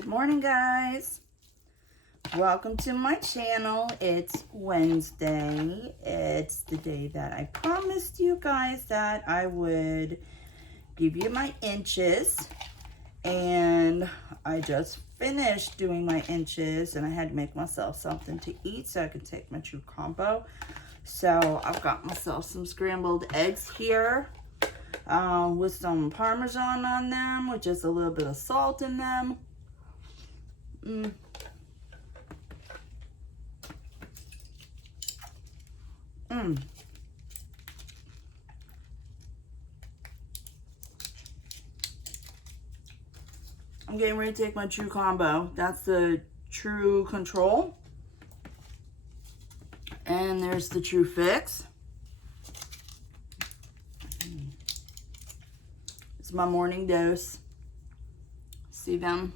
Good morning, guys. Welcome to my channel. It's Wednesday. It's the day that I promised you guys that I would give you my inches, and I just finished doing my inches, and I had to make myself something to eat so I could take my True Combo. So I've got myself some scrambled eggs here with some Parmesan on them, with just a little bit of salt in them. I'm getting ready to take my True Combo. That's the True Control. And there's the True Fix. It's my morning dose. See them?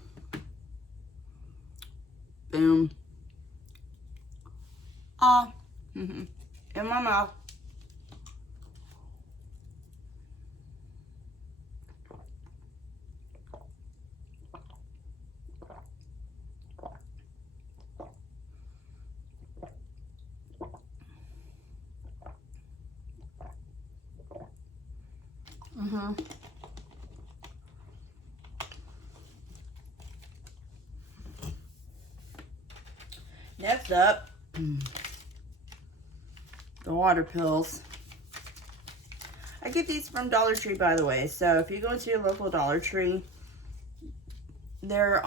Boom. In my mouth. Next up, the water pills. I get these from Dollar Tree, by the way. So if you go into your local Dollar Tree, they're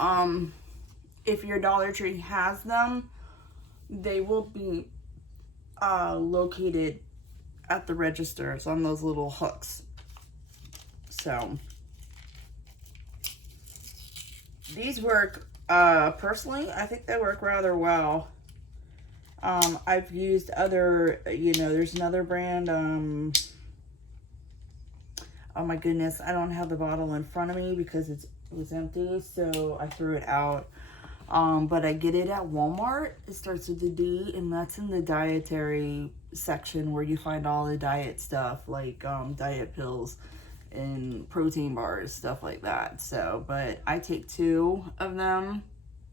if your Dollar Tree has them, they will be located at the registers on those little hooks. So these work, personally, I think they work rather well. I've used other, there's another brand, oh my goodness, I don't have the bottle in front of me because it was empty, so I threw it out. But I get it at Walmart. It starts with the D, and that's in the dietary section where you find all the diet stuff, like diet pills and protein bars, stuff like that. So, but I take 2 of them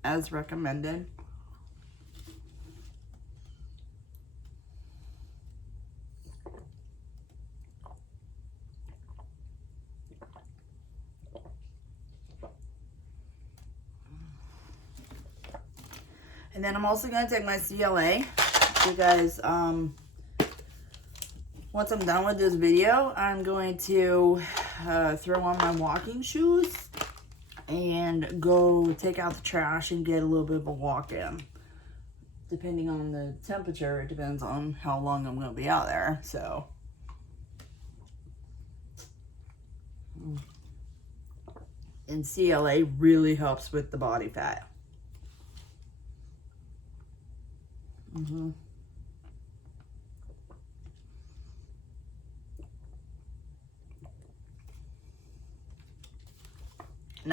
as recommended. And then I'm also going to take my CLA because once I'm done with this video, I'm going to throw on my walking shoes and go take out the trash and get a little bit of a walk in. Depending on the temperature, it depends on how long I'm going to be out there. So, and CLA really helps with the body fat. And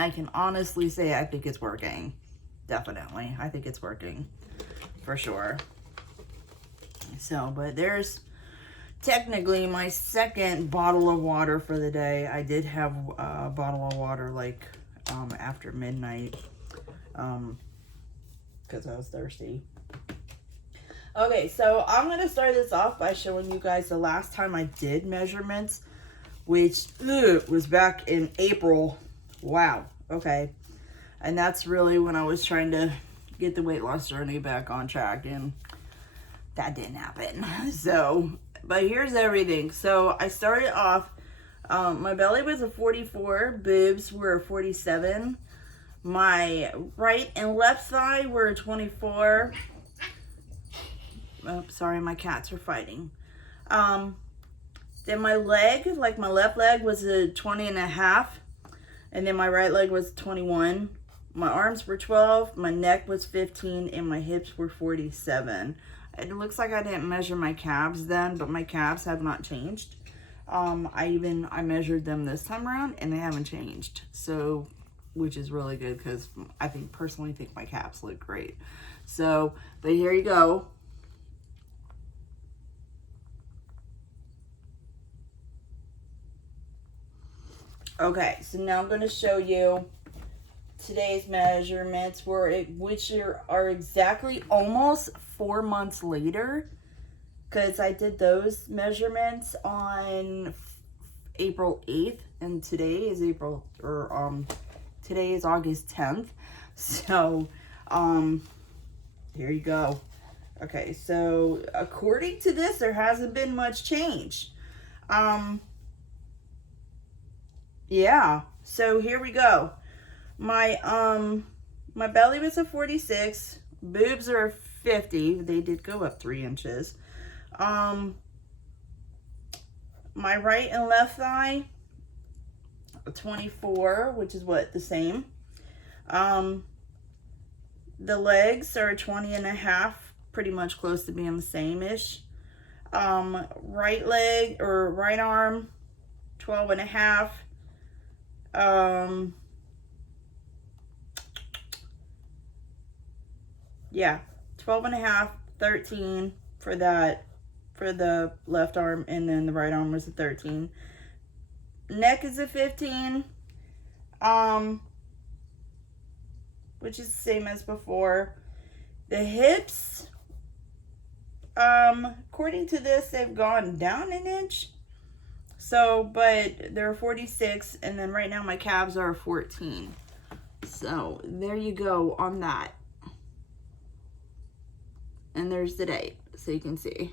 I can honestly say I think it's working. Definitely. I think it's working for sure. So, but there's technically my second bottle of water for the day. I did have a bottle of water like after midnight because I was thirsty. Okay, so I'm going to start this off by showing you guys the last time I did measurements, which was back in April. Wow. Okay. And that's really when I was trying to get the weight loss journey back on track, and that didn't happen. So, but here's everything. So I started off, my belly was a 44, boobs were a 47. My right and left thigh were a 24. Oh, sorry, my cats are fighting. Then my leg, like my left leg was a 20 and a half. And then my right leg was 21. My arms were 12. My neck was 15. And my hips were 47. It looks like I didn't measure my calves then, but my calves have not changed. I measured them this time around and they haven't changed. So, which is really good because I personally think my calves look great. So, but here you go. Okay, so now I'm going to show you today's measurements which are exactly almost 4 months later, because I did those measurements on April 8th, and today is today is August 10th. So, here you go. Okay, so according to this, there hasn't been much change. Yeah, so here we go. My belly was a 46, boobs are 50. They did go up 3 inches. My right and left thigh, 24, which is what, the same. The legs are 20 and a half, pretty much close to being the same-ish. Right leg or right arm, 12 and a half. Yeah, 12 and a half, 13 for that, for the left arm, and then the right arm was a 13. Neck is a 15, which is the same as before. The hips, according to this, they've gone down an inch. So, but they're 46, and then right now my calves are 14. So, there you go on that. And there's the date, so you can see.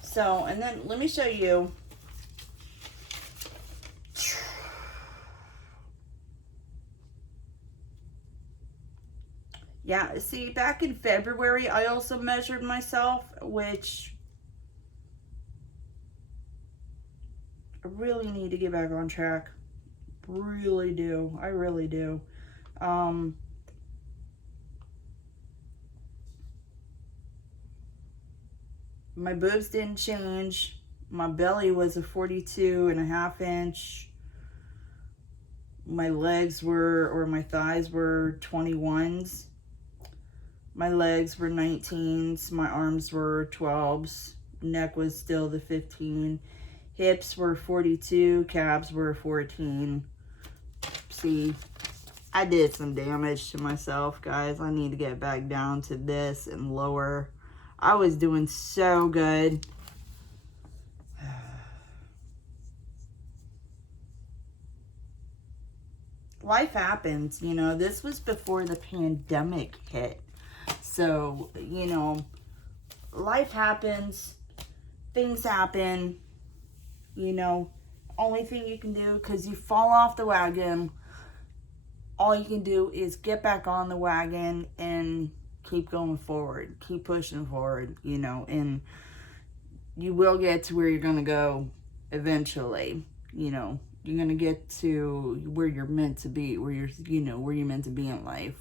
So, and then let me show you. Yeah, see, back in February, I also measured myself, which I really need to get back on track. Really do. I really do. My boobs didn't change. My belly was a 42 and a half inch. My legs were, or my thighs were 21s. My legs were 19s. My arms were 12s. Neck was still the 15. Hips were 42. Calves were 14. See, I did some damage to myself, guys. I need to get back down to this and lower. I was doing so good. Life happens, you know. This was before the pandemic hit. So, you know, life happens. Things happen. You know, only thing you can do, because you fall off the wagon, all you can do is get back on the wagon and keep going forward. Keep pushing forward, you know, and you will get to where you're going to go eventually. You know, you're going to get to where you're meant to be, where you're, you know, where you're meant to be in life.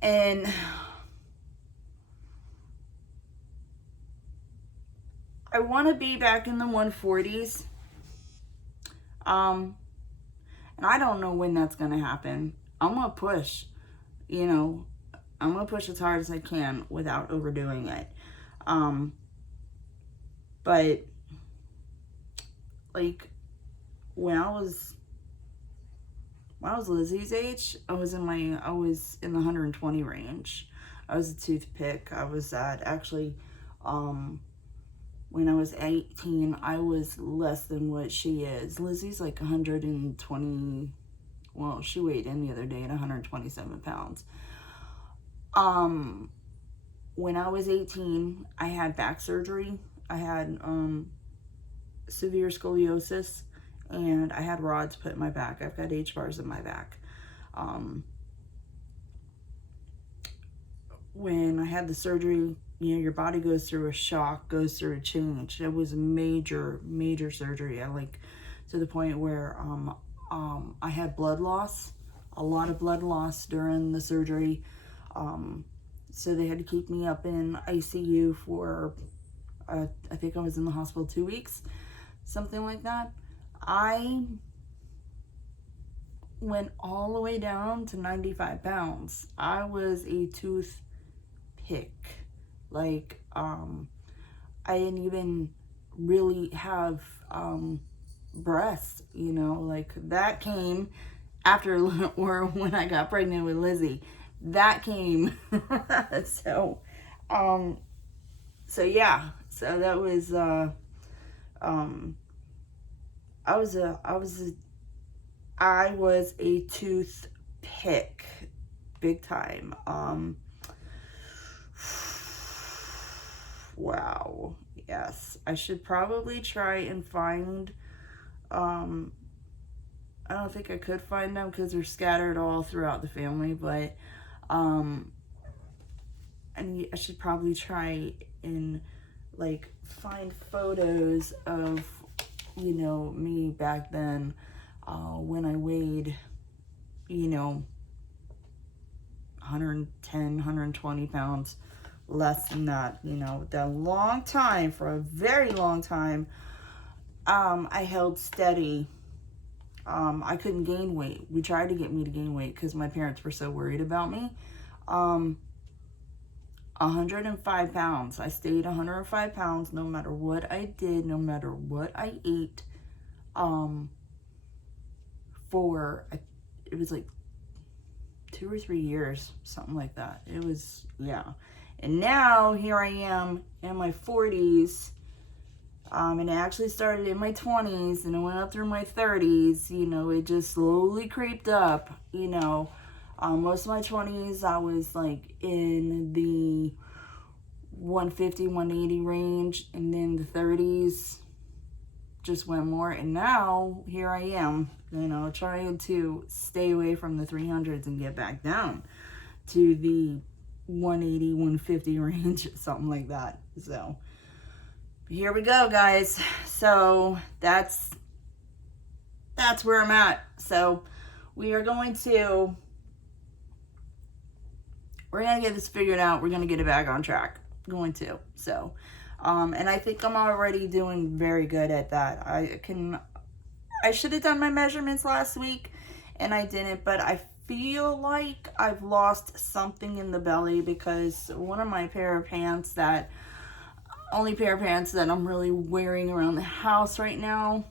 And I want to be back in the 140s. And I don't know when that's going to happen. I'm going to push, you know, I'm going to push as hard as I can without overdoing it. But like when I was Lizzie's age, I was in the 120 range. I was a toothpick. I was at, actually, when I was 18, I was less than what she is. Lizzie's like 120, well, she weighed in the other day at 127 pounds. When I was 18, I had back surgery. I had severe scoliosis, and I had rods put in my back. I've got H-bars in my back. When I had the surgery, you know, your body goes through a shock, goes through a change. It was a major, major surgery. I like, to the point where I had blood loss, a lot of blood loss during the surgery. So they had to keep me up in ICU for, I think I was in the hospital 2 weeks, something like that. I went all the way down to 95 pounds. I was a tooth pick. Like, I didn't even really have breasts, you know, like that came after or when I got pregnant with Lizzie. That came. So yeah, so that was I was a toothpick big time. Wow. Yes, I should probably try and find, I don't think I could find them because they're scattered all throughout the family, but, and I should probably try and, like, find photos of, you know, me back then, when I weighed, you know, 110, 120 pounds. Less than that, you know, that long time, for a very long time, I held steady. I couldn't gain weight. We tried to get me to gain weight because my parents were so worried about me. 105 pounds. I stayed 105 pounds no matter what I did, no matter what I ate, for, it was like 2 or 3 years, something like that. It was, yeah. And now, here I am in my 40s, and it actually started in my 20s, and it went up through my 30s, you know, it just slowly creeped up, you know. Most of my 20s, I was, like, in the 150, 180 range, and then the 30s just went more, and now, here I am, you know, trying to stay away from the 300s and get back down to the 180, 150 range, something like that. So here we go, guys. So that's where I'm at. So we're gonna get this figured out. We're gonna get it back on track. So and I think I'm already doing very good at that. I should have done my measurements last week and I didn't, but I feel like I've lost something in the belly because one of my only pair of pants that I'm really wearing around the house right now,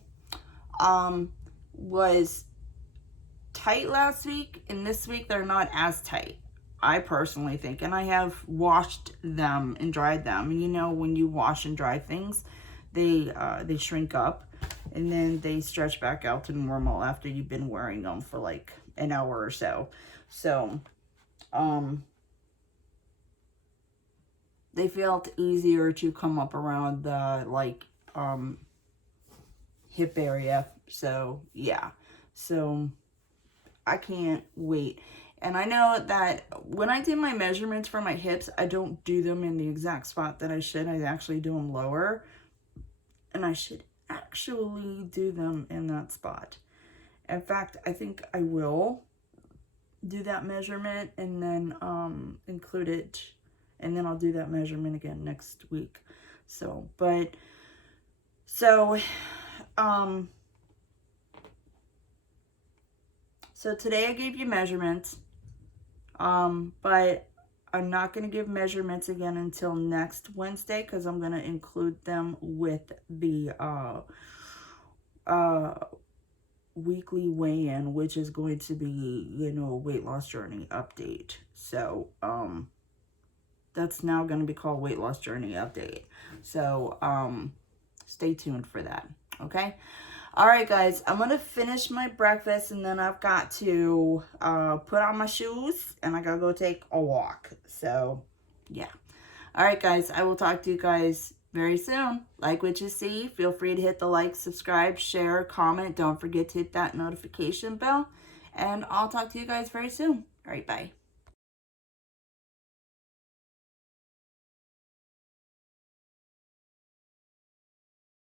was tight last week, and this week they're not as tight, I personally think. And I have washed them and dried them. And you know, when you wash and dry things, they shrink up and then they stretch back out to normal after you've been wearing them for like an hour or so. So, they felt easier to come up around the, like, hip area. So, yeah. So, I can't wait. And I know that when I did my measurements for my hips, I don't do them in the exact spot that I should. I actually do them lower. And I should actually do them in that spot. In fact, I think I will do that measurement and then include it. And then I'll do that measurement again next week. So today I gave you measurements. But I'm not going to give measurements again until next Wednesday because I'm going to include them with the weekly weigh-in, which is going to be, you know, a weight loss journey update. So, that's now going to be called weight loss journey update. So, stay tuned for that. Okay. All right, guys, I'm going to finish my breakfast and then I've got to put on my shoes and I got to go take a walk. So, yeah. All right, guys, I will talk to you guys very soon. Like what you see. Feel free to hit the like, subscribe, share, comment. Don't forget to hit that notification bell. And I'll talk to you guys very soon. All right, bye.